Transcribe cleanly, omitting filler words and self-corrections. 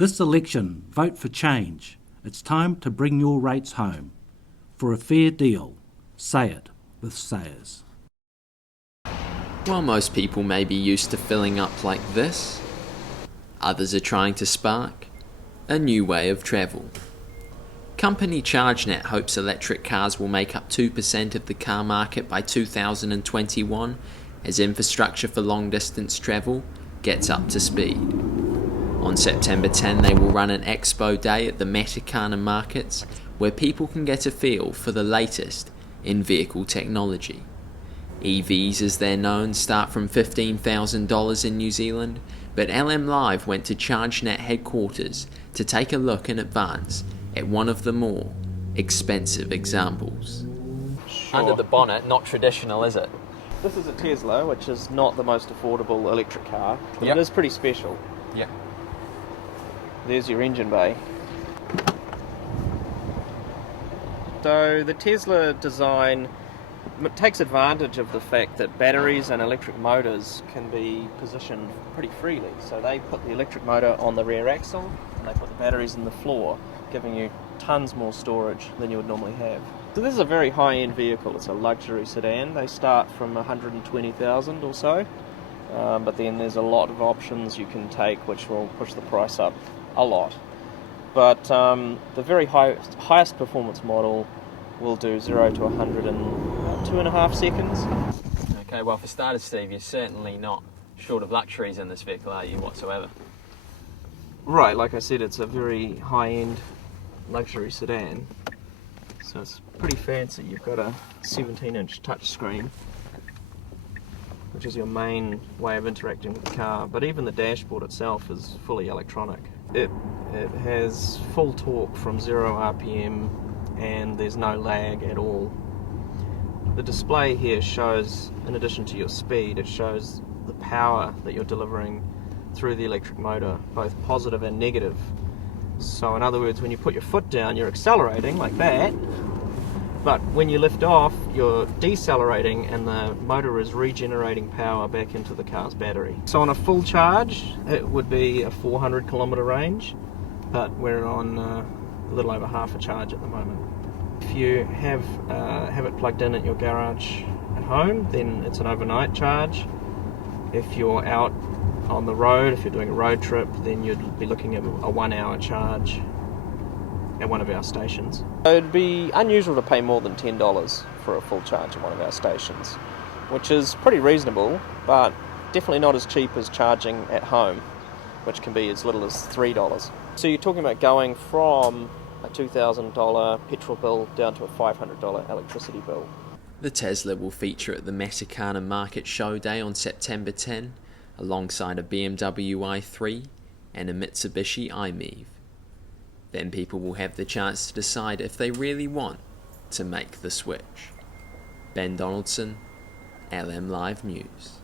This election, vote for change. It's time to bring your rates home. For a fair deal, say it with Sayers. While most people may be used to filling up like this, others are trying to spark a new way of travel. Company ChargeNet hopes electric cars will make up 2% of the car market by 2021 as infrastructure for long-distance travel gets up to speed. On September 10, they will run an expo day at the Matakana Markets where people can get a feel for the latest in vehicle technology. EVs, as they're known, start from $15,000 in New Zealand, but LMLive went to ChargeNet headquarters to take a look in advance at one of the more expensive examples. Sure. Under the bonnet, not traditional, is it? This is a Tesla, which is not the most affordable electric car, but Yep. It is pretty special. Yeah. There's your engine bay. So the Tesla design takes advantage of the fact that batteries and electric motors can be positioned pretty freely. So they put the electric motor on the rear axle and they put the batteries in the floor, giving you tons more storage than you would normally have. So this is a very high-end vehicle. It's a luxury sedan. They start from 120,000 or so, but then there's a lot of options you can take which will push the price up a lot. But the very highest performance model will do 0 to 100 in 2.5 seconds. Okay, well for starters, Steve, you're certainly not short of luxuries in this vehicle, are you, whatsoever? Right, like I said, it's a very high-end luxury sedan. So it's pretty fancy. You've got a 17-inch touchscreen, which is your main way of interacting with the car, but even the dashboard itself is fully electronic. It has full torque from 0 RPM and there's no lag at all. The display here shows, in addition to your speed, it shows the power that you're delivering through the electric motor, both positive and negative. So in other words, when you put your foot down, you're accelerating like that, but when you lift off, you're decelerating and the motor is regenerating power back into the car's battery. So on a full charge, it would be a 400 kilometre range, but we're on a little over half a charge at the moment. If you have it plugged in at your garage at home, then it's an overnight charge. If you're out on the road, if you're doing a road trip, then you'd be looking at a 1 hour charge at one of our stations. It'd be unusual to pay more than $10 for a full charge at one of our stations, which is pretty reasonable, but definitely not as cheap as charging at home, which can be as little as $3. So you're talking about going from a $2,000 petrol bill down to a $500 electricity bill. The Tesla will feature at the Matakana Market Show Day on September 10, alongside a BMW i3 and a Mitsubishi i-MiEV. Then people will have the chance to decide if they really want to make the switch. Ben Donaldson, LMLive News.